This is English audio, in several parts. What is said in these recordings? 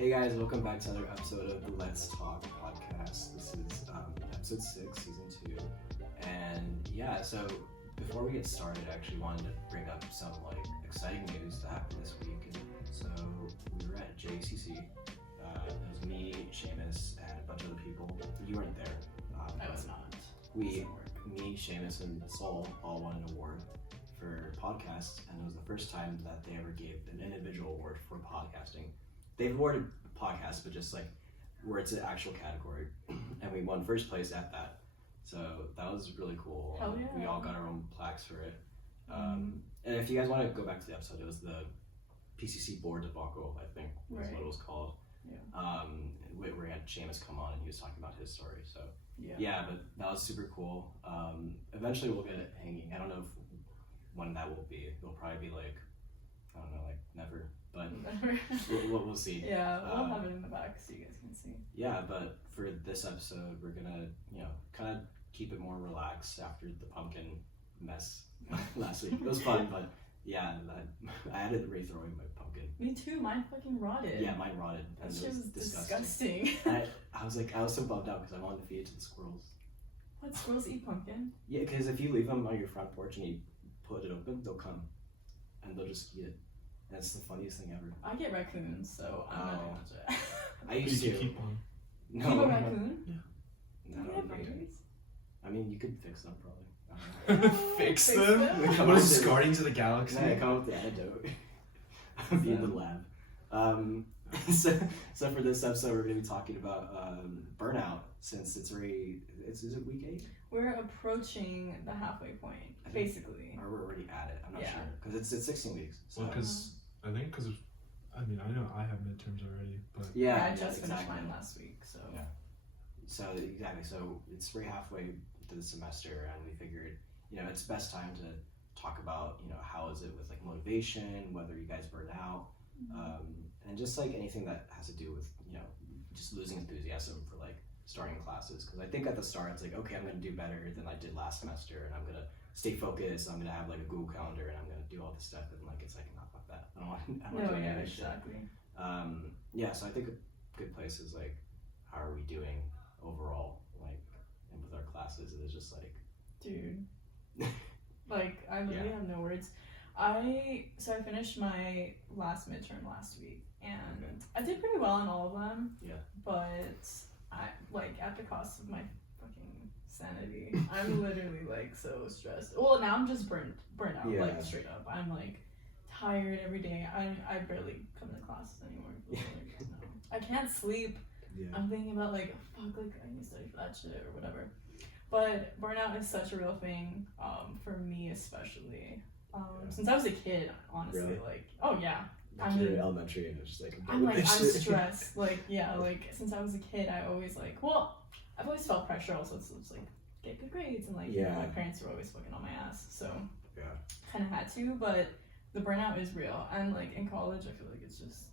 Hey guys, welcome back to another episode of the Let's Talk podcast. This is episode 6, season 2. And yeah, so before we get started, I actually wanted to bring up some exciting news that happened this week. And so we were at JCC. It was me, Seamus, and a bunch of other people. You weren't there. I was not. Me, Seamus, and Saul all won an award for podcasts, and it was the first time that they ever gave an individual award for podcasting. They've awarded podcasts, but just where it's an actual category, and we won first place at that. So that was really cool. Hell yeah. We all got our own plaques for it. And if you guys want to go back to the episode, it was the PCC board debacle, I think, was what it was called. Yeah. Where we had Seamus come on and he was talking about his story. So yeah, but that was super cool. Eventually we'll get it hanging. I don't know when that will be. It'll probably be I don't know, never. But we'll see. Yeah, we'll have it in the back so you guys can see. Yeah, but for this episode, we're gonna, kind of keep it more relaxed after the pumpkin mess last week. It was fun, but yeah, I had to re-throwing my pumpkin. Me too. Mine fucking rotted. Yeah, mine rotted. That shit was disgusting. I was so bummed out because I wanted to feed it to the squirrels. What, squirrels eat pumpkin? Yeah, because if you leave them on your front porch and you put it open, they'll come and they'll just eat it. That's the funniest thing ever. I get raccoons, so I'm not gonna touch it. I used to keep one. No, keep a raccoon? Yeah. No, Do you have batteries? I mean, you could fix them probably. Fix Fix them? them? What is this, Guardians of the Galaxy? No, I come up with the antidote. I'll be in the lab. So for this episode, we're going to be talking about burnout, since it's already, is it week 8? We're approaching the halfway point, basically. Or we're already at it, I'm not Yeah. sure. Because it's 16 weeks. So. Well, I know I have midterms already, but Yeah, I just finished exactly. mine last week, so. Yeah. So exactly, so it's right halfway to the semester, and we figured, it's best time to talk about, how is it with motivation, whether you guys burn out, and just anything that has to do with, just losing enthusiasm for starting classes. Because I think at the start it's okay, I'm gonna do better than I did last semester, and I'm gonna stay focused. I'm gonna have a Google Calendar, and I'm gonna do all this stuff, and it's not fuck that. I don't want to do any of that shit. Exactly. Yeah, so I think a good place is how are we doing overall, and with our classes. It is just Dude. I literally have no words. I finished my last midterm last week, and I did pretty well on all of them. Yeah. But I at the cost of my fucking sanity. I'm literally so stressed. Well, now I'm just burnt out, Yeah. straight up. I'm tired every day. I barely come to classes anymore. I can't sleep. Yeah. I'm thinking about fuck, I need to study for that shit or whatever. But burnout is such a real thing, for me especially. Since I was a kid, honestly, Really? Oh yeah. I'm in elementary, and it's just I'm stressed. Since I was a kid, I always I've always felt pressure also to get good grades, and my parents were always fucking on my ass, so kind of had to. But the burnout is real, and in college, I feel it's just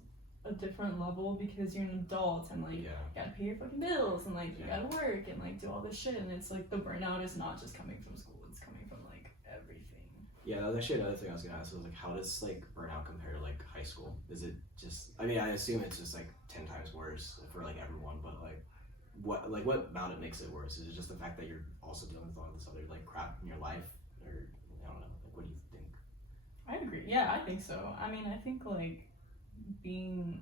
a different level because you're an adult and you gotta pay your fucking bills and you gotta work and do all this shit, and it's the burnout is not just coming from school, it's coming from everything. Yeah, that was actually another thing I was gonna ask was how does burnout compare to high school? Is it just, I assume it's just 10 times worse for everyone, but what about it makes it worse? Is it just the fact that you're also dealing with all this other crap in your life, or I don't know, what do you think? I agree. Yeah, I think so. I think being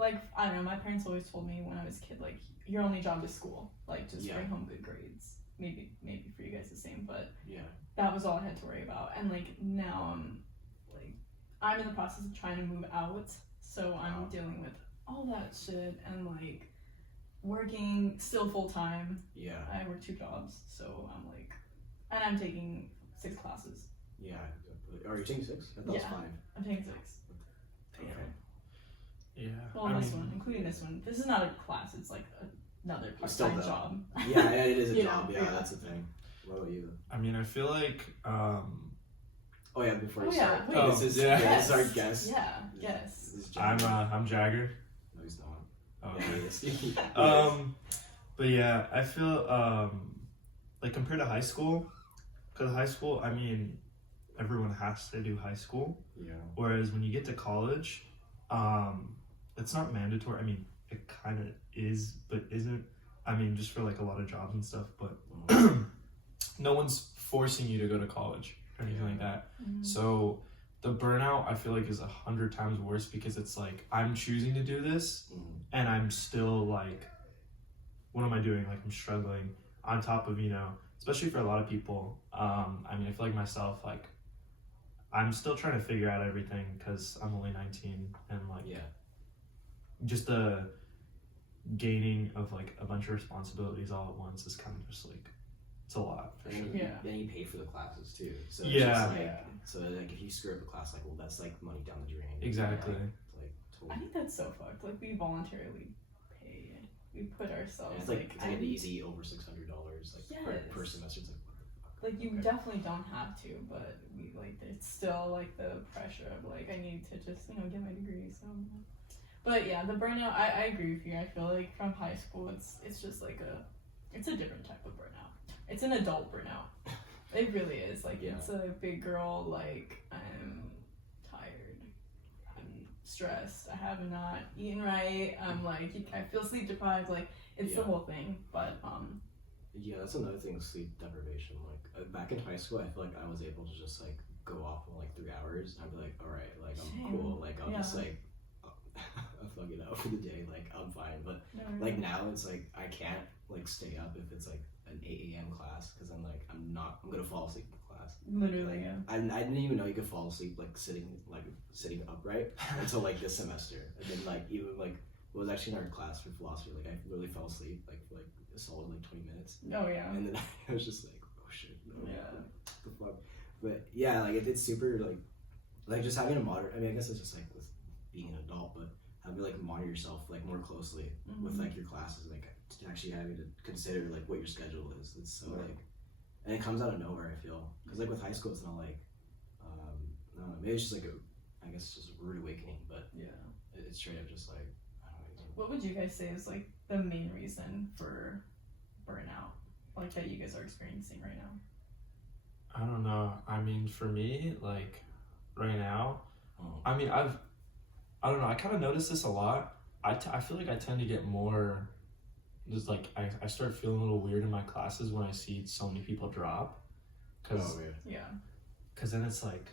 I don't know, my parents always told me when I was a kid your only job is school, just bring home good grades. Maybe for you guys the same, but that was all I had to worry about. And now I'm in the process of trying to move out, so I'm dealing with all that shit and working still full time. Yeah. I work 2 jobs, so I'm and I'm taking 6 classes. Yeah. Are you taking 6? I thought it was 5. I'm taking 6. Okay. yeah. Well, this one, including this one. This is not a class, it's another part-time job. Yeah, it is a You job. know, Yeah, that's the thing. What about you? I feel Oh yeah, before you Oh, yeah, start. wait. This is Yeah. this is our guest. Yeah, yes. This is Jagger. I'm Jagger. No, he's not. Oh, Yeah, okay. he is. He is. But yeah, I feel compared to high school, because high school, everyone has to do high school. Yeah. Whereas when you get to college, it's not mandatory. I mean, it kind of is, but isn't. I mean, just for like a lot of jobs and stuff, but no one's forcing you to go to college or anything like that. So the burnout, I feel like, is 100 times worse because it's like I'm choosing to do this, and I'm still like, what am I doing? Like I'm struggling on top of, you know, especially for a lot of people. I mean, I feel like myself, like I'm still trying to figure out everything because I'm only 19, and like just the gaining of like a bunch of responsibilities all at once is kind of just like, it's a lot for sure. Then you pay for the classes too. So so like if you screw up a class, like, well, that's like money down the drain. Exactly. Like totally. I think that's so fucked. Like we voluntarily pay, we put ourselves. And it's like it's like an easy over $600 like per semester. It's like, what the fuck? Like you definitely don't have to, but we like it's still like the pressure of like I need to just, you know, get my degree. So, but yeah, the burnout. I agree with you. I feel like from high school, it's just like it's a different type of burnout. It's an adult burnout. It really is. Like it's a big girl. Like I'm tired. I'm stressed. I have not eaten right. I'm like I feel sleep deprived. Like it's the whole thing. But yeah, that's another thing, sleep deprivation. Like back in high school, I feel like I was able to just like go off in like 3 hours. I'd be like, all right, like I'm cool. Like I'll just like I'll fuck it out for the day. Like I'm fine. But like now it's like I can't like stay up if it's like an 8 a.m. class because I'm like I'm gonna fall asleep in class. Literally, like, I didn't even know you could fall asleep like sitting upright until like this semester. And then like even like it was actually in our class for philosophy. Like I really fell asleep like for like a solid like 20 minutes. Oh yeah. And then I was just like, oh shit. No, yeah. What the fuck. But yeah, like it's super like just having a monitor. I mean, I guess it's just like with being an adult, but having to like monitor yourself like more closely with like your classes, like actually having to consider like what your schedule is. It's so like, and it comes out of nowhere. I feel because like with high school, it's not like I don't know, maybe it's just like I guess it's just a rude awakening, but it's straight up just like I don't know. What would you guys say is like the main reason for burnout, like that you guys are experiencing right now? I don't know. I mean, for me, like right now, I mean, I don't know. I kind of notice this a lot. I feel like I tend to get more. Just like I start feeling a little weird in my classes when I see so many people drop, because then it's like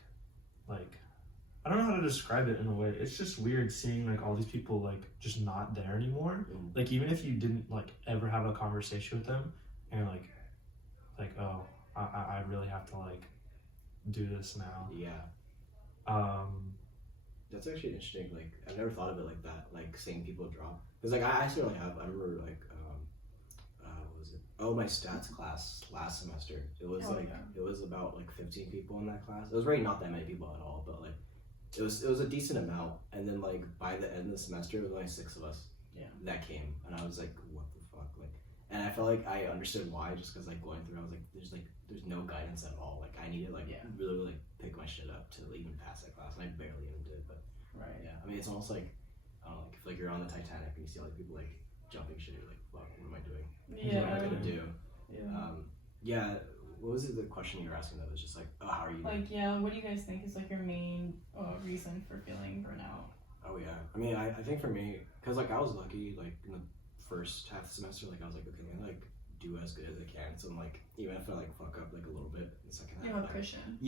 I don't know how to describe it in a way. It's just weird seeing like all these people like just not there anymore. Like even if you didn't like ever have a conversation with them, and you're like oh I really have to like do this now. That's actually interesting. Like I've never thought of it like that. Like seeing people drop because like I certainly have. I remember like what was it? Oh, my stats class last semester. It was it was about like 15 people in that class. It was really not that many people at all, but like it was a decent amount. And then like by the end of the semester, it was only 6 of us that came, and I was like, what the fuck? Like, and I felt like I understood why, just because like going through, I was like, there's no guidance at all. Like I needed like really like pick my shit up to like, even pass that class, and I barely even did. But I mean, it's almost like I don't know, like if like you're on the Titanic and you see all these people like jumping shit, you're like, fuck, what am I doing? What am I gonna do? What was it, the question you were asking though? It was just like, oh, how are you? Like, what do you guys think is like your main reason for feeling burnout? Oh yeah, I mean, I think for me, cause like I was lucky, like in the first half of the semester, like I was like, okay, I'm gonna like do as good as I can. So I'm like, even if I like fuck up like a little bit in the second half, You have a like, cushion.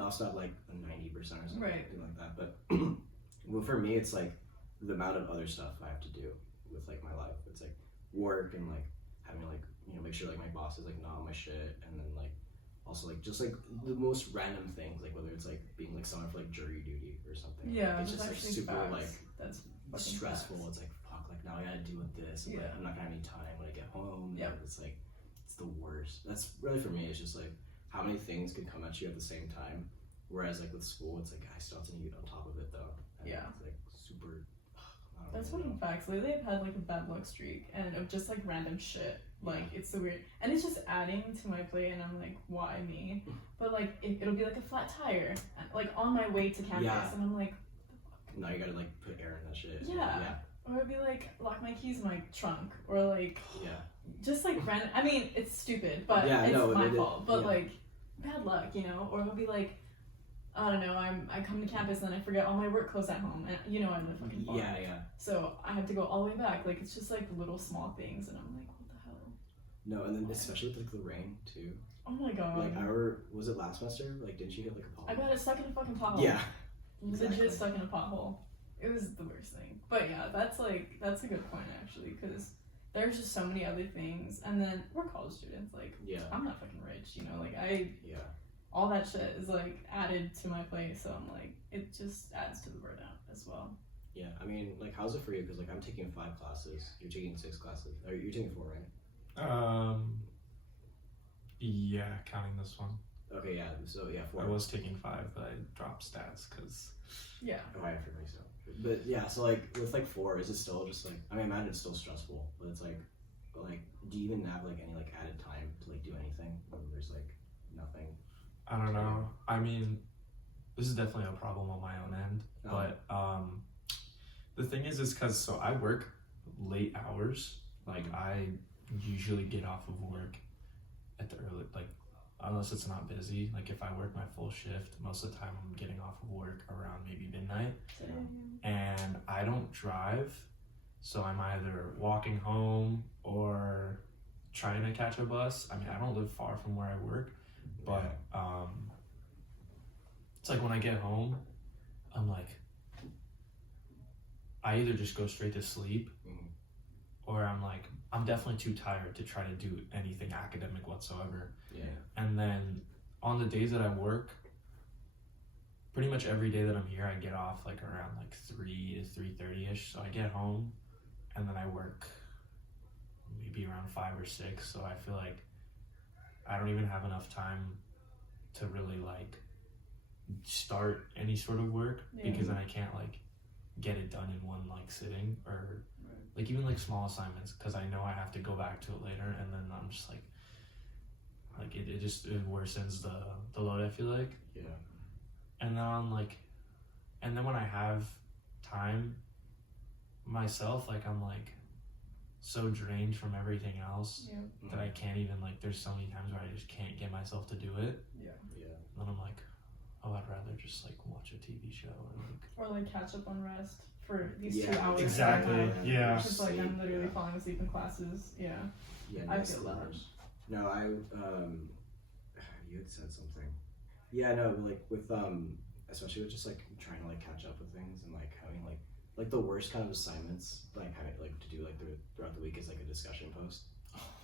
I'll still have like a 90% or something, like that. But well, for me, it's like the amount of other stuff I have to do with like my life. It's like work and like having to like make sure like my boss is like not on my shit, and then like also like just like the most random things, like whether it's like being like someone for like jury duty or something. It's just like super like that's stressful. It's like fuck, like now I gotta deal with this. And, like, I'm not gonna have any time when I get home. It's like it's the worst. That's really for me. It's just like how many things can come at you at the same time. Whereas like with school, it's like I still have to get on top of it though. And it's like super. That's funny facts. Lately, I've had like a bad luck streak and of just like random shit. Like it's so weird, and it's just adding to my plate. And I'm like, why me? But like it'll be like a flat tire, like on my way to campus, and I'm like, now you gotta like put air in that shit. Or it'd be like lock my keys in my trunk, or like just like random. I mean, it's stupid, but it's my fault. But like bad luck, Or it'll be like I don't know, I come to campus and then I forget all my work clothes at home, and you know I live fucking far. Yeah. So I have to go all the way back. Like, it's just like little small things, and I'm like, what the hell? No, and then especially with like the rain too. Oh my god. Like I remember, was it last semester? Like, didn't you hit like a pothole? I got it stuck in a fucking pothole. Yeah. Legit Exactly. stuck in a pothole. It was the worst thing. But yeah, that's a good point actually, because there's just so many other things, and then we're college students. Like, Yeah. I'm not fucking rich, you know. Like Yeah. all that shit is like added to my plate, so I'm like, it just adds to the burnout as well. Yeah. I mean, like, how's it for you? Because like I'm taking 5 classes. You're taking 6 classes. Or you're taking 4, right? Yeah, counting this one. Okay. Yeah. So yeah, 4. I was taking 5, but I dropped stats because. Yeah. Oh, I forgot so. But yeah, so like with like 4, is it still just like, I mean, I imagine it's still stressful, but it's like, do you even have like any like added time to like do anything? Or there's like nothing. I don't know. I mean, this is definitely a problem on my own end, but the thing is because so I work late hours. Like I usually get off of work at the early, like unless it's not busy. Like if I work my full shift, most of the time I'm getting off of work around maybe midnight, and I don't drive, so I'm either walking home or trying to catch a bus. I mean, I don't live far from where I work, but it's like when I get home, I'm like, I either just go straight to sleep, or I'm like, I'm definitely too tired to try to do anything academic whatsoever. Yeah. And then on the days that I work, pretty much every day that I'm here, I get off like around like 3 to 3:30ish. So I get home, and then I work maybe around 5 or 6. So I feel like I don't even have enough time to really like start any sort of work, because then I can't like get it done in one like sitting, or like even like small assignments, because I know I have to go back to it later, and then I'm just like it just worsens the load, I feel like. Yeah. And then when I have time myself, like I'm like so drained from everything else that I can't even like, there's so many times where I just can't get myself to do it. Yeah. And then I'm like, oh, I'd rather just like watch a TV show or like catch up on rest for these 2 Yeah, hours. exactly. That I have. Yeah. It's just like I'm literally Yeah. falling asleep in classes. Yeah. Yeah, I that's feel the that. worst. No, you had said something. Yeah, no, like with especially with just like trying to like catch up with things, and like having like the worst kind of assignments, like having like to do like throughout the week is like a discussion post,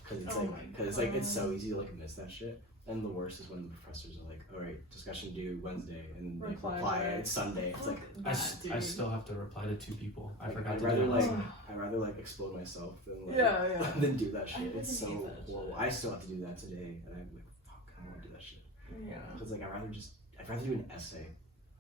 because it's so easy to like miss that shit. And the worst is when the professors are like, all right, discussion due Wednesday, and like reply it's Sunday. It's like I still have to reply to 2 people. I forgot I'd to rather do like it. I'd rather like explode myself than like Yeah. than do that shit. I It's so fucking hate that horrible. shit. I still have to do that today, and I'm like, fuck, I don't want to do that shit. Yeah. Because like I'd rather do an essay,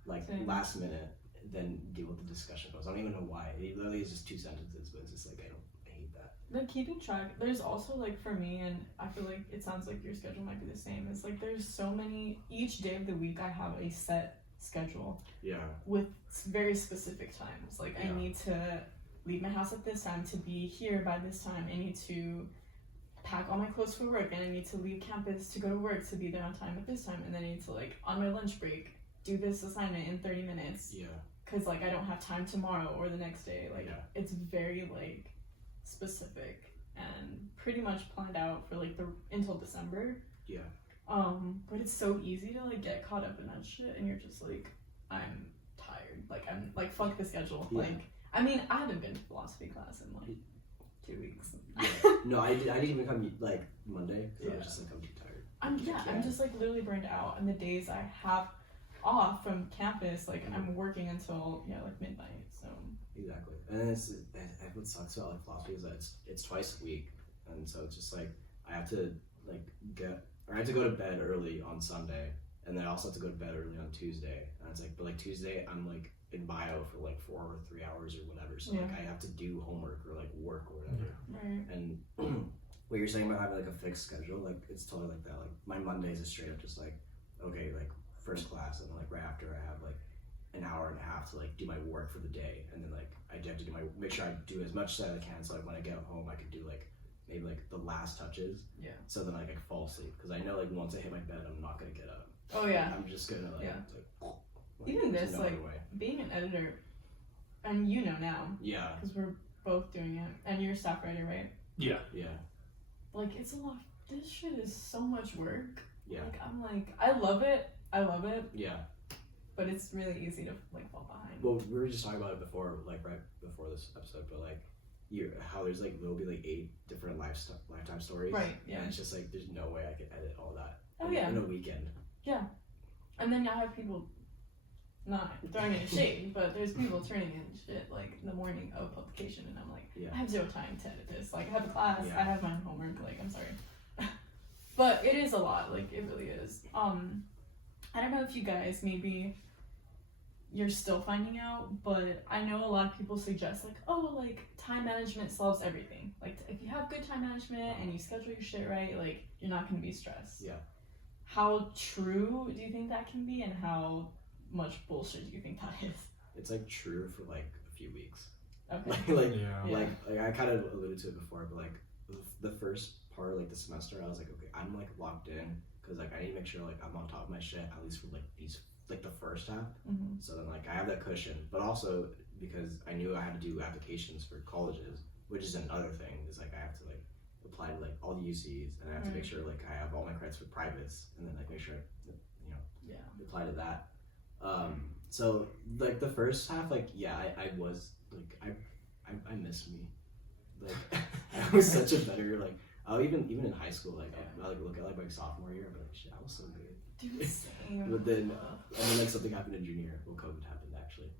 like Same. last minute, than deal with the discussion post. I don't even know why. It literally is just 2 sentences, but it's just like I hate that. Like keeping track, there's also like for me, and I feel like it sounds like your schedule might be the same. It's like there's so many, each day of the week I have a set schedule Yeah. with very specific times. Like I need to leave my house at this time to be here by this time. I need to pack all my clothes for work, and I need to leave campus to go to work to be there on time at this time, and then I need to like on my lunch break do this assignment in 30 minutes. Yeah. Because like I don't have time tomorrow or the next day. Like it's very like specific and pretty much planned out for like until December. Yeah. But it's so easy to like get caught up in that shit, and you're just like, I'm tired. Like I'm like fuck the schedule. Yeah. Like I mean I haven't been to philosophy class in like 2 weeks. No, I didn't even come like Monday because I was just like I'm too tired. I'm just like literally burned out, and the days I have off from campus, like I'm working until like midnight. So exactly, and it's what sucks about like philosophy is that it's twice a week, and so it's just like I have to like I have to go to bed early on Sunday, and then I also have to go to bed early on Tuesday, and it's like, but like Tuesday I'm like in bio for like 4 or 3 hours or whatever, so like I have to do homework or like work or whatever. Right. And what you're saying about having like a fixed schedule, like it's totally like that. Like my Mondays is straight up just like, okay, like first class, and then like right after I have like an hour and a half to like do my work for the day, and then like I have to make sure I do as much as I can, so like when I get home I could do like maybe like the last touches. Yeah. So then like I can fall asleep, because I know like once I hit my bed I'm not gonna get up. Oh yeah. I'm just gonna like, Yeah. like Even there's this, no like, other way. being an editor, and you know now, Yeah. because we're both doing it, and you're a staff writer, right? Yeah. Yeah. Like, it's a lot. This shit is so much work. Yeah. Like, I'm like, I love it, Yeah. but it's really easy to like fall behind. Well, we were just talking about it before, like right before this episode, but like, how there's like there'll be like 8 different lifetime stories, Right, yeah. and it's just like there's no way I could edit all that. Oh yeah. In a weekend. Yeah, and then I have people, not throwing any shade, but there's people turning in shit like the morning of publication, and I'm like, Yeah. I have zero time to edit this. Like, I have a class, Yeah. I have my own homework. Like, I'm sorry, but it is a lot. Like, it really is. I don't know if you guys maybe you're still finding out, but I know a lot of people suggest like, oh, like time management solves everything. Like, if you have good time management and you schedule your shit right, like you're not gonna be stressed. Yeah. How true do you think that can be, and how much bullshit do you think that is? It's like true for like a few weeks. Okay. like Yeah. like I kind of alluded to it before, but like the first part of like the semester, I was like, okay, I'm like locked in because like I need to make sure like I'm on top of my shit at least for like these like the first half. Mm-hmm. So then like I have that cushion, but also because I knew I had to do applications for colleges, which is another thing. Is like I have to like apply to like all the UCs, and I have to make sure like I have all my credits for privates, and then like make sure Yeah. apply to that. So like the first half, like yeah, I was like I miss me. Like I was such a better like even in high school, like I like look at like my sophomore year, but like shit, I was so good. Dude, same. But then and then like something happened in junior. Well, COVID happened actually.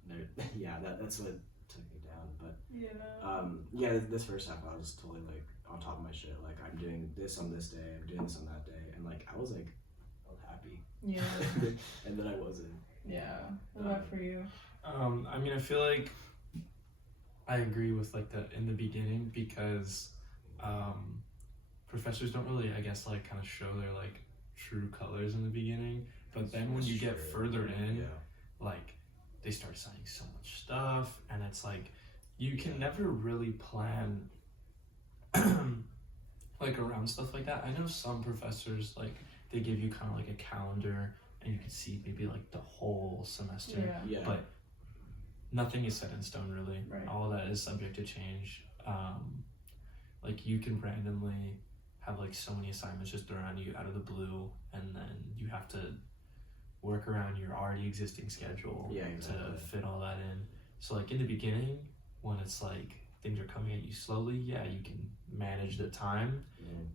Yeah, that's what took me down. But yeah. this first half I was totally like on top of my shit. Like I'm doing this on this day, I'm doing this on that day, and like I was happy. Yeah. And then I wasn't. Yeah. What about for you? I mean, I feel like I agree with like the in the beginning because professors don't really, I guess, like kind of show their like true colors in the beginning, but then when you get further in, like they start assigning so much stuff, and it's like you can never really plan like around stuff like that. I know some professors like they give you kind of like a calendar and you can see maybe like the whole semester, Yeah. but nothing is set in stone really. Right. All that is subject to change. Like you can randomly have like so many assignments just thrown on you out of the blue, and then you have to work around your already existing schedule to fit all that in. So like in the beginning, when it's like things are coming at you slowly, yeah, you can manage the time.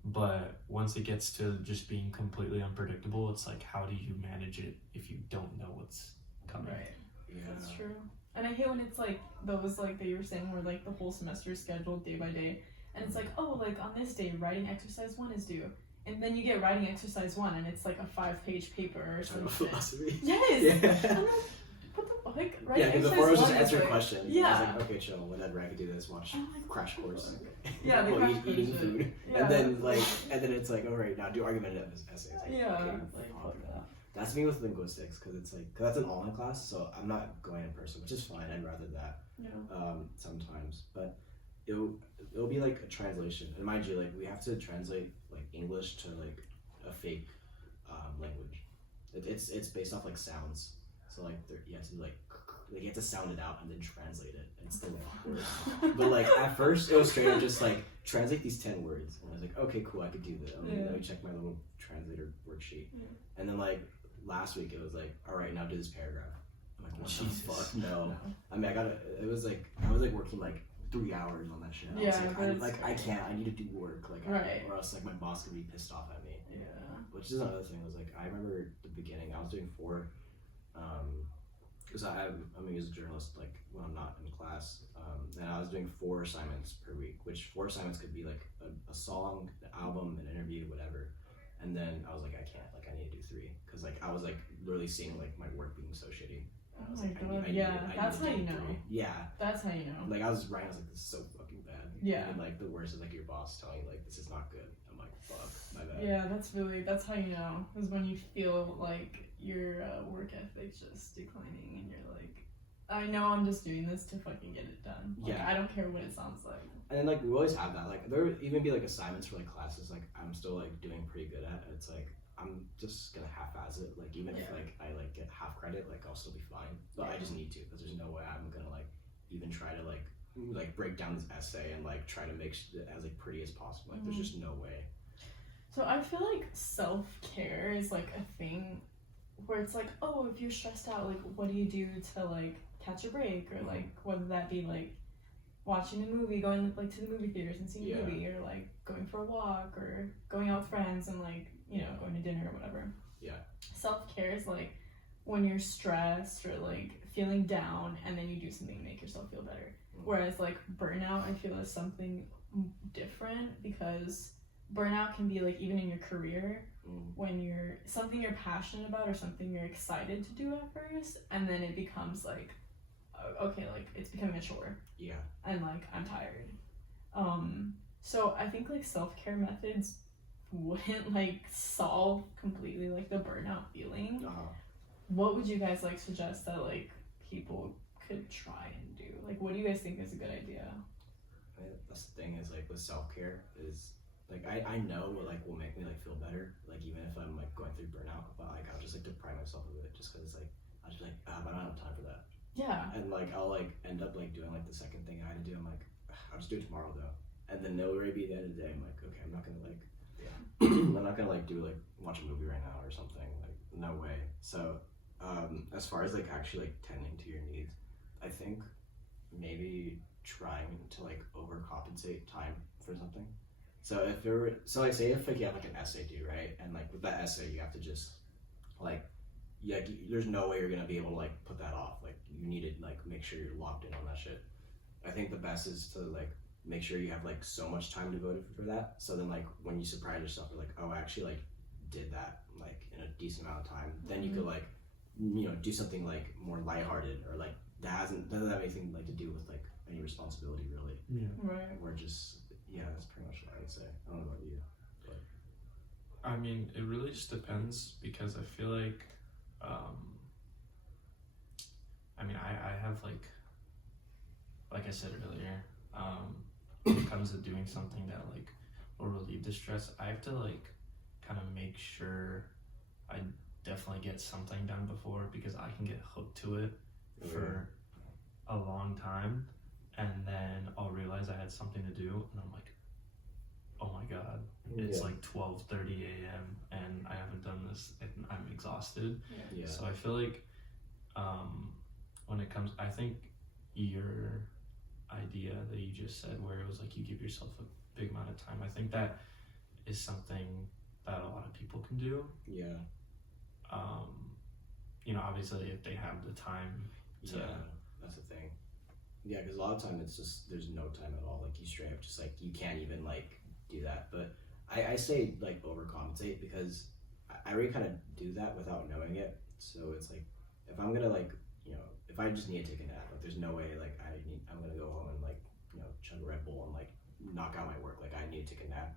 But once it gets to just being completely unpredictable, it's like, how do you manage it if you don't know what's coming? Right. Yeah. That's true. And I hate when it's like those like that you were saying where like the whole semester is scheduled day by day, and it's like, oh, like on this day writing exercise 1 is due, and then you get writing exercise 1 and it's like a 5-page paper or some shit. Philosophy. Yes. Yeah. I'm like, what the fuck? Writing Yeah, because exercise before it was just 1 is answering like, questions. Yeah. I was like, okay, chill, whatever, I could do this, watch I'm like, crash course. Yeah, the Or crash eating course food. shit. Yeah. And then it's like, all right, now do argumentative essays. Like, Yeah. okay, Like fuck. fuck that. That's me with linguistics, because it's like, cause that's an online class, so I'm not going in person, which is fine. I'd rather that Yeah. sometimes, but it'll be like a translation. And mind you, like we have to translate like English to like a fake language. It's based off like sounds, so like you have to do like you have to sound it out and then translate it. It's the awkward. But like at first it was straight up just like translate these 10 words, and I was like, okay, cool, I could do that. Let me check my little translator worksheet. And then like last week it was like, all right, now do this paragraph. I'm like, what Jesus. the fuck? No. I mean, I was like working like 3 hours on that shit. I was like, I can't. I need to do work, like, or else like my boss could be pissed off at me. Yeah. Which is another thing. Was like I remember the beginning. I was doing 4, because I'm a music journalist. Like when I'm not in class, and I was doing 4 assignments per week. Which 4 assignments could be like a song, an album, an interview, whatever. And then I was like, I can't. Like I need to do 3, because like I was like literally seeing like my work being so shitty. Oh was my like, god, that's how you know. 3. Yeah. That's how you know. Like I was writing, I was like, this is so fucking bad. Yeah. And like the worst is like your boss telling you like this is not good. I'm like, fuck, my bad. Yeah, that's how you know. Is when you feel like your work ethic's just declining and you're like, I know I'm just doing this to fucking get it done. Like, Yeah. I don't care what it sounds like. And then like we always have that. Like there would even be like assignments for like classes like I'm still like doing pretty good at. It's like I'm just gonna half-ass it. Like even if like I like get half credit, like I'll still be fine. But I just need to, because there's no way I'm gonna like even try to like break down this essay and like try to make it as like pretty as possible. Like there's just no way. So I feel like self-care is like a thing where it's like, oh, if you're stressed out, like what do you do to like catch a break, or like whether that be like watching a movie, going like to the movie theaters and seeing a movie, or like going for a walk, or going out with friends and like, you know, going to dinner or whatever. Yeah. Self-care is like when you're stressed or like feeling down and then you do something to make yourself feel better. Whereas like burnout, I feel is something different, because burnout can be like even in your career, when you're something you're passionate about or something you're excited to do at first, and then it becomes like, okay, like it's becoming a chore. Yeah. And like I'm tired. So I think like self-care methods wouldn't like solve completely like the burnout feeling. What would you guys like suggest that like people could try and do? Like what do you guys think is a good idea? That's the thing is like with self-care is like I know what like will make me like feel better, like even if I'm like going through burnout, but like I'll just like deprive myself of it just because like I'll just like I don't have time for that. Yeah. And like I'll like end up like doing like the second thing I had to do. I'm like, I'll just do it tomorrow though. And then it'll already be the end of the day. I'm like, okay, I'm not gonna like I'm not gonna like do like watch a movie right now or something. Like no way. So as far as like actually like tending to your needs, I think maybe trying to like overcompensate time for something. So if there were, so like say if like you have like an essay due, right? And like with that essay you have to just like there's no way you're gonna be able to like put that off. Like you need to like make sure you're locked in on that shit. I think the best is to like make sure you have like so much time devoted for that. So then like when you surprise yourself, you're like, oh, I actually like did that like in a decent amount of time. Then you could like, you know, do something like more lighthearted, or like doesn't have anything like to do with like any responsibility really. Yeah. Right. Or just that's pretty much what I would say. I don't know about you, but I mean, it really just depends, because I feel like I mean, I have like I said earlier, when it comes to doing something that like will relieve the stress, I have to like kind of make sure I definitely get something done before, because I can get hooked to it for a long time, and then I'll realize I had something to do, and I'm like, oh my god, it's like 12:30 a.m. and I haven't done this, and I'm exhausted. So I feel like when it comes, I think your idea that you just said, where it was like you give yourself a big amount of time, I think that is something that a lot of people can do. You know, obviously if they have the time to that's the thing. Because a lot of time it's just there's no time at all. Like you straight up just like you can't even like do that. But I say like overcompensate, because I already kind of do that without knowing it. So it's like if I'm gonna like, you know, if I just need to take a nap, like there's no way like I'm gonna go home and like, you know, chug a Red Bull and like knock out my work. Like I need to take a nap.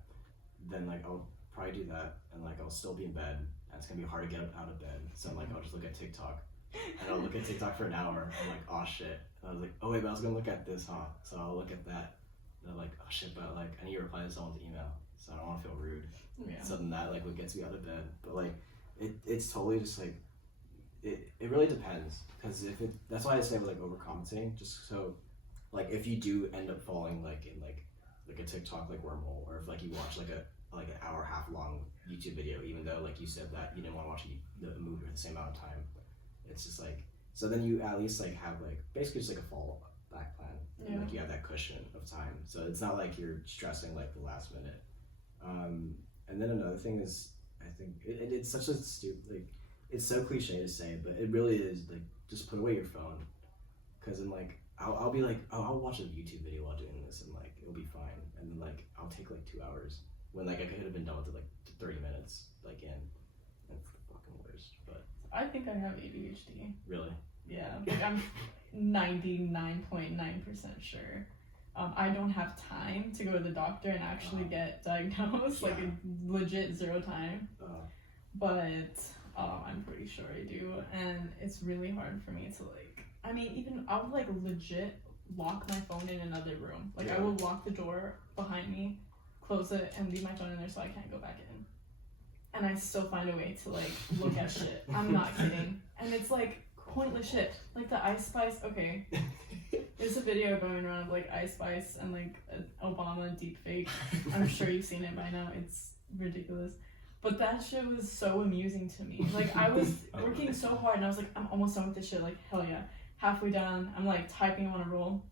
Then like I'll probably do that, and like I'll still be in bed, and it's gonna be hard to get out of bed. So like I'll just look at TikTok, and I'll look at TikTok for an hour. I'm like, oh shit. And I was like, oh wait, but I was gonna look at this, huh? So I'll look at that. And I'm like, oh shit, but like I need to reply to someone's email, so I don't want to feel rude. So then that like what gets me out of bed. But like it's totally just like it really depends, because if it, that's why I say like overcompensating, just so like if you do end up falling like in like a TikTok like wormhole, or if like you watch like an hour and a half long YouTube video, even though like you said that you didn't want to watch the movie for the same amount of time, it's just like, so then you at least like have like basically just like a fallback plan. Like you have that cushion of time, so it's not like you're stressing like the last minute. And then another thing is, I think it's such a stupid, like it's so cliche to say, but it really is like just put away your phone, because then like I'll be like, oh, I'll watch a YouTube video while doing this, and like it'll be fine, and then like I'll take like 2 hours when like I could have been done with it like 30 minutes like in. That's the fucking worst. But I think I have ADHD. Really? Yeah, like I'm 99.9% sure. I don't have time to go to the doctor and actually get diagnosed, like a legit zero time. But I'm pretty sure I do, and it's really hard for me to like, I mean, even I would like legit lock my phone in another room. Like I would lock the door behind me, close it, and leave my phone in there so I can't go back in. and I still find a way to like look at shit. I'm not kidding. And it's like pointless shit. Like the Ice Spice, okay. There's a video going around of like Ice Spice and like an Obama deepfake. I'm sure you've seen it by now. It's ridiculous. But that shit was so amusing to me. Like I was working so hard and I was like, I'm almost done with this shit. Like hell yeah. Halfway done, I'm like typing on a roll.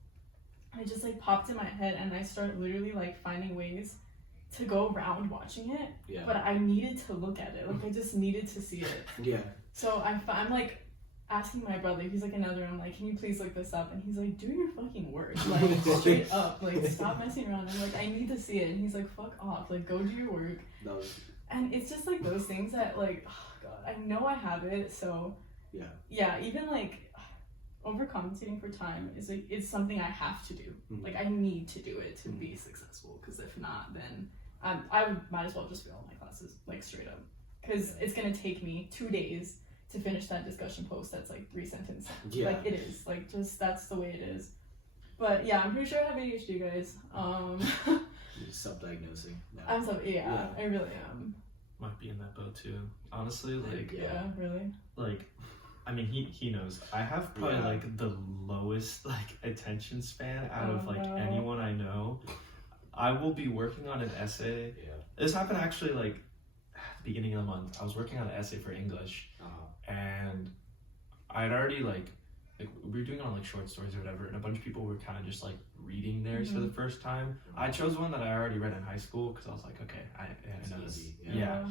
And it just like popped in my head and I started literally like finding ways to go around watching it. Yeah. But I needed to look at it. Like I just needed to see it. Yeah. So I'm like asking my brother, he's like another, I'm like, can you please look this up? And he's like, do your fucking work. Like straight up. Like stop messing around. I'm like, I need to see it. And he's like, fuck off. Like go do your work. And it's just like those things that like, oh god, I know I have it. So yeah, even like overcompensating for time is like it's something I have to do. Mm-hmm. Like I need to do it to be successful. Because if not, then I might as well just fail my classes like straight up. Because it's gonna take me 2 days to finish that discussion post that's like 3 sentences. Yeah. Like it is. Like just that's the way it is. But yeah, I'm pretty sure I have ADHD, guys. You're self-diagnosing now. I really am. Might be in that boat too. Honestly, like Yeah, really. like I mean he knows. I have probably like the lowest like attention span out of like anyone I know. I will be working on an essay. Yeah. This happened actually like at the beginning of the month. I was working on an essay for English, and I'd already like we were doing it on like short stories or whatever, and a bunch of people were kind of just like reading theirs for the first time. I chose one that I already read in high school because I was like, okay, I know this. Yeah.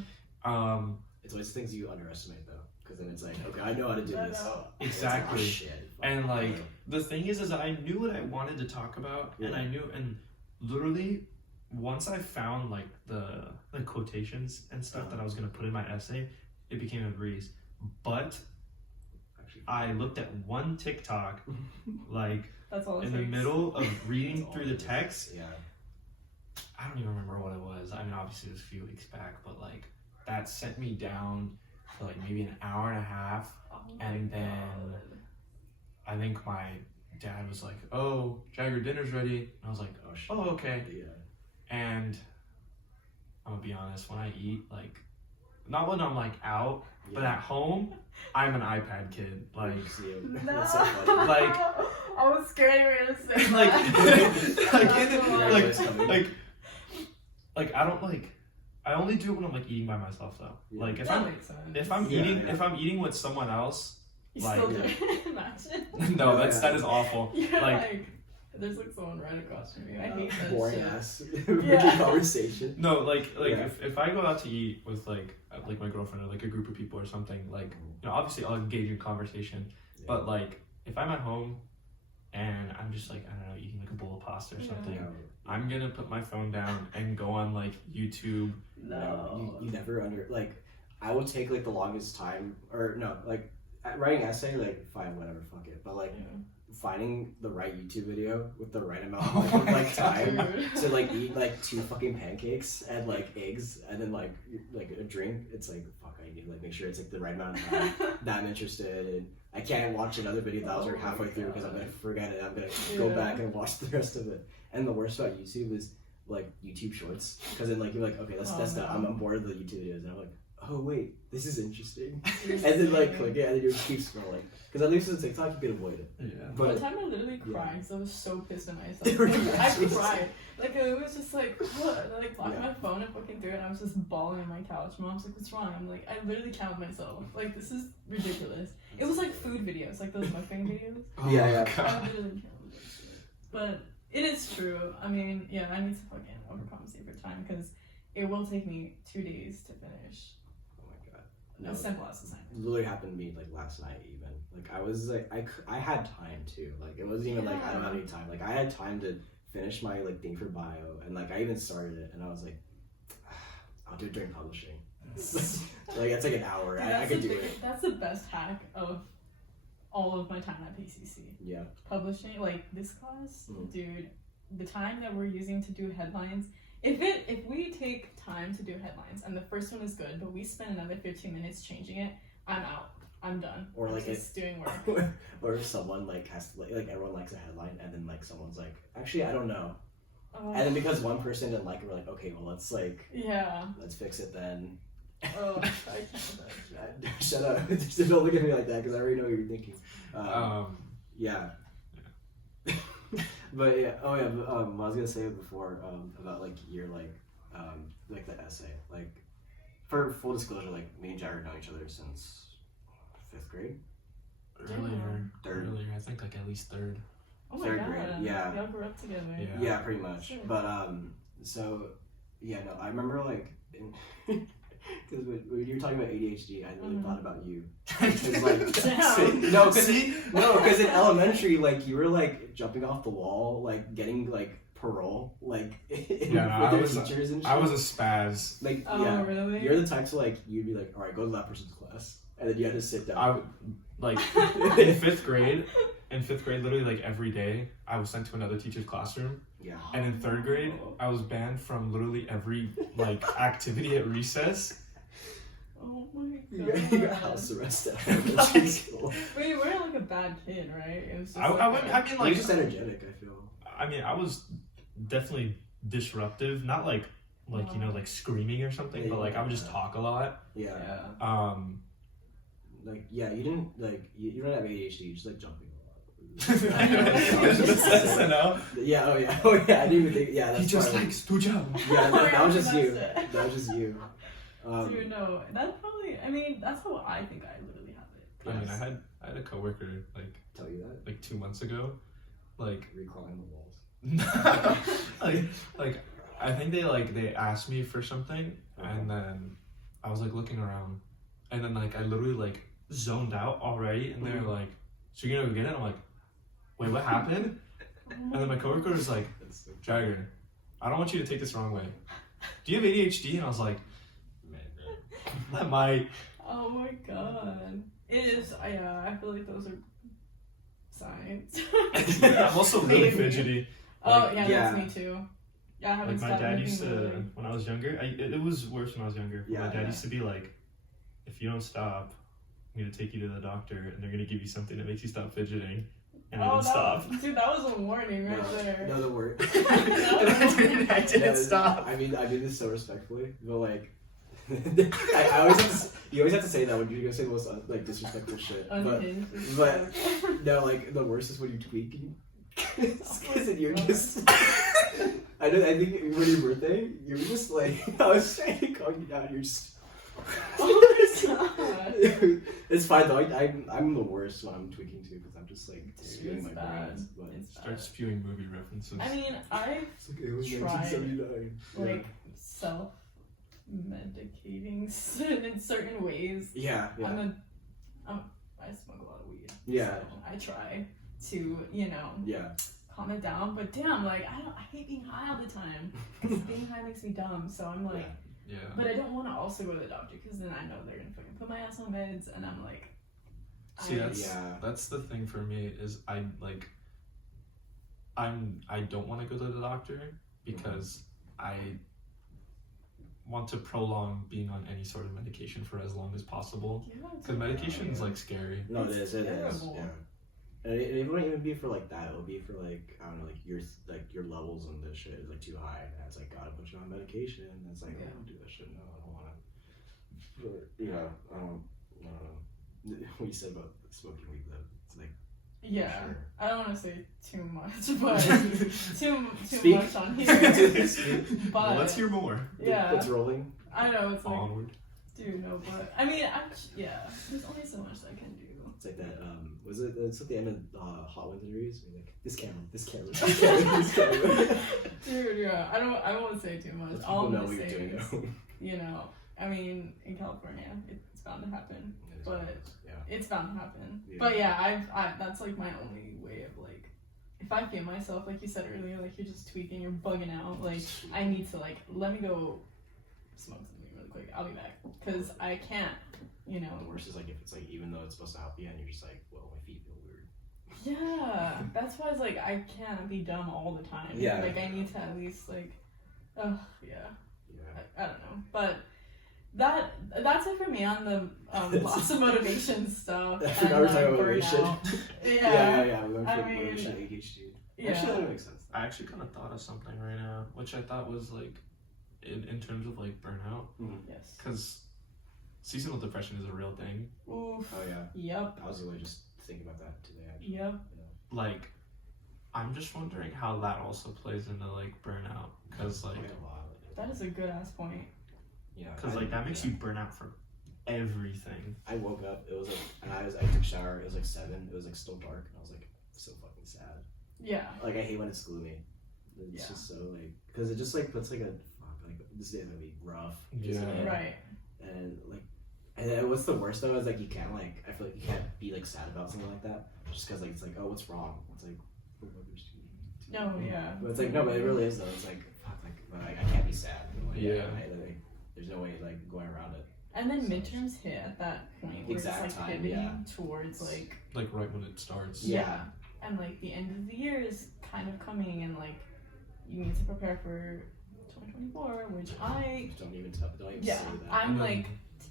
It's always things you underestimate though, because then it's like, okay, I know how to do this. Exactly. Like, oh, shit. And like the thing is I knew what I wanted to talk about, and I knew, and literally once I found like the quotations and stuff that I was gonna put in my essay, it became a breeze. But I looked at one TikTok, like in the middle of reading through the text. Yeah. I don't even remember what it was. I mean, obviously it was a few weeks back, but like that sent me down for like maybe an hour and a half, and then I think my dad was like, "Oh, Jagger, dinner's ready." And I was like, "Oh shit." "Oh, okay." Yeah. And I'm gonna be honest, when I eat, like, not when I'm like out, but at home, I'm an iPad kid. Like, no. So like I was scared you were gonna say like I don't like. I only do it when I'm like eating by myself though. Yeah. Like if I'm eating with someone else, you like still imagine. No, that is awful. You're like there's like someone right across from you. I hate that boring shit. ass conversation. No, like if I go out to eat with like my girlfriend or like a group of people or something, like you know, obviously I'll engage in conversation. But like if I'm at home and I'm just like, I don't know, eating like a bowl of pasta or something, I'm gonna put my phone down and go on like YouTube. No, you never I will take like the longest time, or no, like writing essay, like fine, whatever, fuck it. But like finding the right YouTube video with the right amount of like time to like eat like 2 fucking pancakes and like eggs and then like a drink, it's like fuck, I need to like make sure it's like the right amount of time that I'm interested in. I can't watch another video that I was like halfway through because I'm gonna forget it. I'm gonna go back and watch the rest of it. And the worst about YouTube is like YouTube Shorts, because then like you're like, okay, that's done. I'm bored of the YouTube videos, and I'm like, oh wait, this is interesting. And then like click it, and then you just keep scrolling. Because at least with TikTok you can avoid it. Yeah. But one time I literally cried because I was so pissed at myself. Like, I cried. Like it was just like, what? And I like locked my phone and fucking threw it, and I was just bawling on my couch. Mom's like, what's wrong? I'm like, I literally counted myself. Like this is ridiculous. It was like food videos, like those mukbang videos. Oh, yeah. I literally counted that shit. But it is true. I mean, yeah, I need to fucking overcompensate for time because it will take me 2 days to finish. Oh my god. No, a simple as assignment. Literally happened to me like last night even. Like I was like I had time too. Like it wasn't even like I don't have any time. Like I had time to finish my like thing for bio, and like I even started it, and I was like, I'll do it during publishing. Like it's like an hour. Dude, I could do it. That's the best hack of all of my time at PCC. Yeah. Publishing, like this class, dude, the time that we're using to do headlines, if we take time to do headlines and the first one is good, but we spend another 15 minutes changing it, I'm out. I'm done. Or I'm like just doing work. Or if someone like has to like everyone likes a headline, and then like someone's like, actually I don't know. And then because one person didn't like it, we're like, okay, well let's fix it then. Oh, I can't with that shit. Shut up. Just don't look at me like that because I already know what you're thinking. Yeah. But yeah, oh yeah, I was gonna say before about like your like the essay. Like for full disclosure, like me and Jack have known each other since 5th grade. Third. Earlier, I think like at least third. Oh my 3rd god. grade, yeah. Y'all grew up together. Yeah, pretty much. Sure. But so yeah, no, I remember like because when you were talking about ADHD, I really thought about you. Because like because in elementary, like you were like jumping off the wall, like getting like parole, like with your teachers and shit. I was a spaz. Like Oh, really? you're the type to like you'd be like, all right, go to that person's class, and then you had to sit down. Like in 5th grade, literally like every day, I was sent to another teacher's classroom. Yeah. And in 3rd grade, I was banned from literally every like activity at recess. Oh my You god. got house arrest at elementary school. But you weren't like a bad kid, right? It was just I mean, You're like, just energetic, I feel. I mean, I was definitely disruptive, not like you know, like screaming or something, but like I would just talk a lot. Yeah. Yeah. You didn't you don't have ADHD, you just like jumping a I know. lot. Yeah, oh yeah, I didn't even think, yeah, that's He just probably- likes to jump. Yeah, that was just you. That's it. That was just you. Dude, no, that's probably. I mean, that's how I think I literally have it. I mean, I had a coworker like Tell you that? like 2 months ago, like Reclimbing the walls. like I think they asked me for something, and then I was like looking around, and then like I literally like zoned out already, and they're like, "So you're gonna go get it?" I'm like, "Wait, what happened?" And then my coworker was like, "Jagger, I don't want you to take this the wrong way. Do you have ADHD?" And I was like, "Man, I might." Oh my god. It is. Yeah, I feel like those are signs. I'm also really Maybe. fidgety. Oh Like, yeah, that's me too. Yeah, I haven't Like my stopped dad looking used to, really. when I was younger, it was worse when I was younger. Yeah, My dad yeah. used to be like, if you don't stop, I'm going to take you to the doctor and they're going to give you something that makes you stop fidgeting. And I didn't stop. Dude, that was a warning right there. No, the word. I didn't stop. I mean, I do this so respectfully, but like, I always have to, you always have to say that when you're gonna say the most like disrespectful shit. Unhinged. But no, like the worst is when you tweak. Because you're just. I think when your birthday, you were just like, I was trying to calm you down. You're just. Oh my god. It's fine though. I'm the worst when I'm tweaking too because I'm just like spewing It's my bad. brains. But It's Start bad. spewing movie references. I mean, I've it's like, it was tried, 1979. like self-medicating in certain ways. Yeah. I smoke a lot of weed. Yeah. So I try to, Yeah. calm it down. But damn, like I hate being high all the time. 'Cause being high makes me dumb. So I'm like, Yeah. but I don't want to also go to the doctor because then I know they're gonna fucking put my ass on meds, and I'm like, See, that's the thing for me is I don't want to go to the doctor because I want to prolong being on any sort of medication for as long as possible. Because medication is like scary. No, it It's is. terrible. Yeah. And it wouldn't even be for like that. It would be for like, I don't know, like your levels and this shit is like too high, and it's like gotta put you on medication. And it's like, I don't do that shit. No, I don't want to. I don't know. What you said about smoking weed, though, it's like. Yeah, Sure. I don't want to say too much, but too Speak. much on here. Speak. But Let's hear more. yeah, It's rolling. I know it's like, Onward. dude, no, but I mean, yeah, there's only so much I can do. It's like that. Was it? It's at the end of Hot Ones interviews. You're like this camera, this camera, this camera, this camera. Dude, yeah, I won't say too much. All I'm People know gonna what you're say doing is, now. I mean, in California, it's bound to happen. But yeah. it's bound to happen. Yeah. But yeah, I've that's like my only way of like, if I feel myself, like you said earlier, like you're just tweaking, you're bugging out, like I need to like, let me go smoke something really quick. I'll be back. Because I can't, The worst is like if it's like even though it's supposed to help you and you're just like, well, my feet feel weird. Yeah, that's why it's like I can't be dumb all the time. Yeah. Like I need to at least like, yeah. Yeah. I don't know, but that's it for me on the loss of motivation stuff. I forgot we're talking about motivation. burnout. Yeah. We went I from mean, motivation to ADHD. Yeah. Actually, that makes sense. I actually kind of thought of something right now, which I thought was like, in terms of like burnout, Yes. because seasonal depression is a real thing. Oof. Oh yeah. Yep. I was literally just thinking about that today. Actually. Yep. Like, I'm just wondering how that also plays into like burnout, because like A lot. That is a good ass point. Yeah. because like that makes you burn out for everything. I woke up. It was like, and I took a shower. It was like 7. It was like still dark, and I was like so fucking sad. Yeah. Like I hate when it's gloomy. It's Yeah. just so like, because it just like puts like a fuck, like this day's gonna be rough. Yeah. Right. And like, and then what's the worst though is like you can't like, I feel like you can't be like sad about something like that just because like it's like, oh, what's wrong? It's like, No, yeah. but it's like no, but it really is though. It's like fuck, like I can't be sad. Like, Yeah. like, there's no way like going around it. And then midterms hit at that point where Exact it's like time, pivoting yeah. towards like Like right when it starts. Yeah. and like the end of the year is kind of coming, and like you need to prepare for 2024, which I Don't even say that. I'm And then- like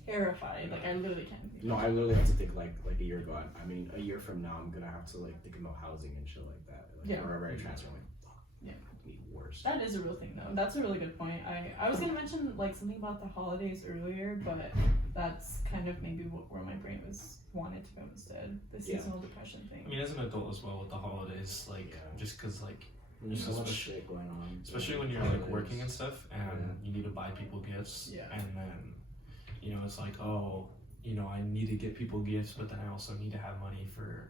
terrified. Like I literally can't. No, I literally have to think like a year ago. I mean, a year from now, I'm gonna have to like think about housing and shit like that. Like, Yeah. Wherever I transfer, I'm like, fuck, Yeah. it's gonna be worse. That is a real thing though. That's a really good point. I was gonna mention like something about the holidays earlier, but that's kind of maybe where my brain was wanted to go instead. The Yeah. seasonal depression thing. I mean, as an adult as well with the holidays, like Yeah. just because like There's so much especially- shit going on. especially when you're like working and stuff and Yeah. you need to buy people gifts, Yeah. and then you know it's like, oh, you know, I need to get people gifts, but then I also need to have money for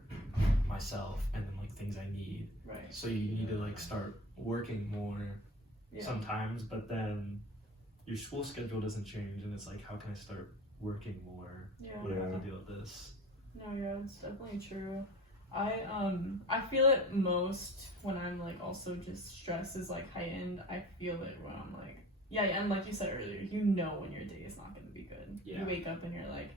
myself and then like things I need, Right. so you need to like start working more Yeah. sometimes, but then your school schedule doesn't change and it's like, how can I start working more Yeah. when I have Yeah. to deal with this? No, yeah, it's definitely true. I feel it most when I'm like also just stress is like heightened. I feel it when I'm like and like you said earlier, you know when your day is not gonna be good. Yeah. You wake up and you're like,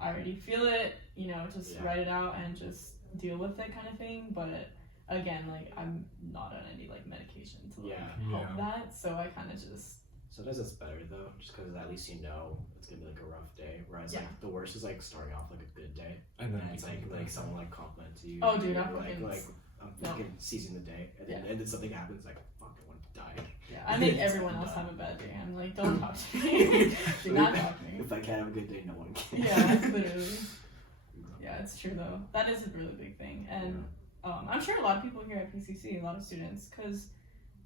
I already feel it, you know, just Yeah. write it out and just deal with it kind of thing. But again, like I'm not on any like medication to like Yeah. help Yeah. that, so I kinda just Sometimes it's better though, just because at least you know it's gonna be like a rough day. Whereas Yeah. like the worst is like starting off like a good day, And then and it's like someone like compliments you. Oh, dude, you're I like fucking- I'm no. fucking seizing the day, and then something happens like fuck, I want to die. yeah, I make everyone else have a bad day. I'm like, don't talk to me. Do not talk to me. If I can't have a good day, no one can. Yeah, literally. Yeah, it's true though. That is a really big thing, and I'm sure a lot of people here at PCC, a lot of students, because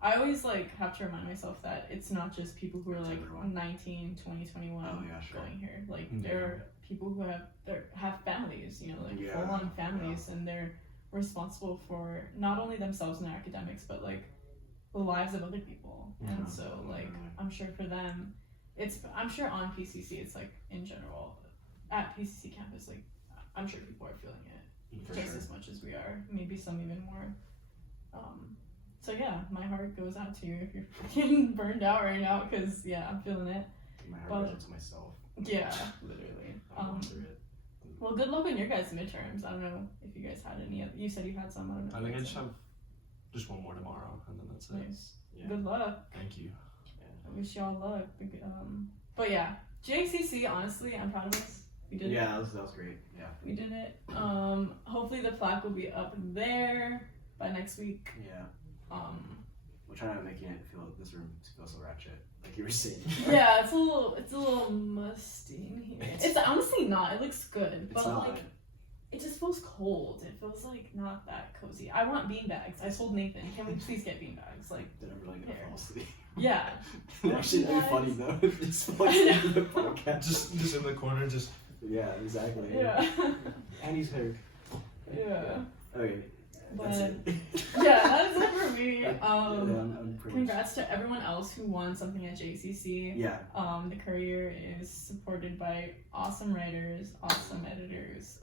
I always like have to remind myself that it's not just people who are like Everyone. 19, 20, 21 Oh, yeah, sure. going here. Like Yeah. there are people who have families, you know, like Yeah, full-on families, and they're responsible for not only themselves and their academics, but like the lives of other people. And Yeah. so like I'm sure for them, I'm sure on PCC it's like in general at PCC campus, like I'm sure people are feeling it For just sure. as much as we are, maybe some even more. So yeah, my heart goes out to you if you're getting burned out right now, because yeah, I'm feeling it. My heart But- goes out to myself. Yeah, literally. I'm going through it. Well, good luck on your guys' midterms. I don't know if you guys had any. You said you had some. I don't know. I if think you I had just some. have just one more tomorrow and then that's it. Nice. Yeah. Good luck. Thank you. I wish y'all luck. But yeah, JCC. Honestly, I'm proud of us. We did it. Yeah, that was great. Yeah. We did it. Hopefully the plaque will be up there by next week. Yeah. Um, We're trying to make it feel this room feel so ratchet, like you were saying. yeah, it's a little musty in here. It's honestly not. It looks good, It's but not. like it just feels cold. It feels like not that cozy. I want beanbags. I told Nathan, can we please get beanbags? Like, Then I'm really gonna Here. fall asleep. yeah. Actually, that'd be funny though. Just fall I asleep know. in the podcast. Just in the corner, just Yeah, exactly. Yeah. And he's hurt. Yeah. Okay. But That's it. yeah, that is it for me. Yeah, I'm pretty Congrats to everyone else who won something at JCC. Yeah. The Courier is supported by awesome writers, awesome editors.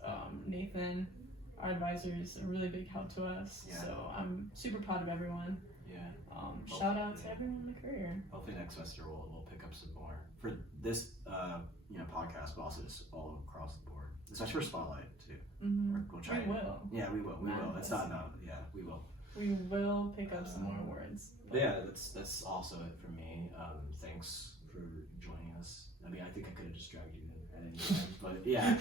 Nathan, our advisor, is a really big help to us. Yeah. So I'm super proud of everyone. Yeah. Shout out to everyone in the Courier. Hopefully next semester we'll pick up some more for this podcast, but also just all across the board, especially for Spotlight too. Mm-hmm. We'll try. We will. Yeah, we will. It's not about. Yeah, we will. We will pick up some more awards. But yeah, that's also it for me. Thanks for joining us. I mean, I think I could have just dragged you in at any time, but yeah,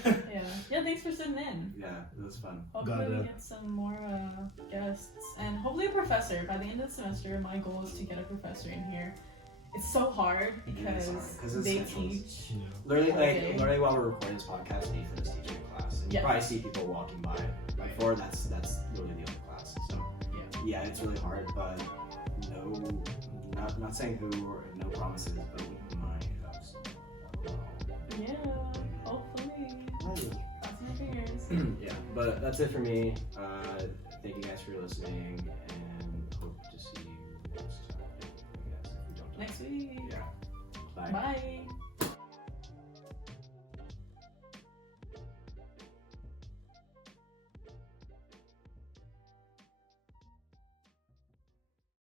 Yeah, thanks for sitting in. yeah, it was fun. Hopefully Got we it. get some more guests, and hopefully a professor. By the end of the semester, my goal is to get a professor in here. it's so hard because it's they essentials. teach. Yeah. Literally while we're recording this podcast, Nathan is teaching a class, and you Yeah. probably see people walking by before. That's really the other class. So yeah, it's really hard, but not saying who or no promises, but we might have some. Yeah, hopefully. Cross my fingers. Yeah, but that's it for me. Thank you guys for listening, and hope to see you next time. I guess, if we don't Next week. Yeah. Bye. Bye.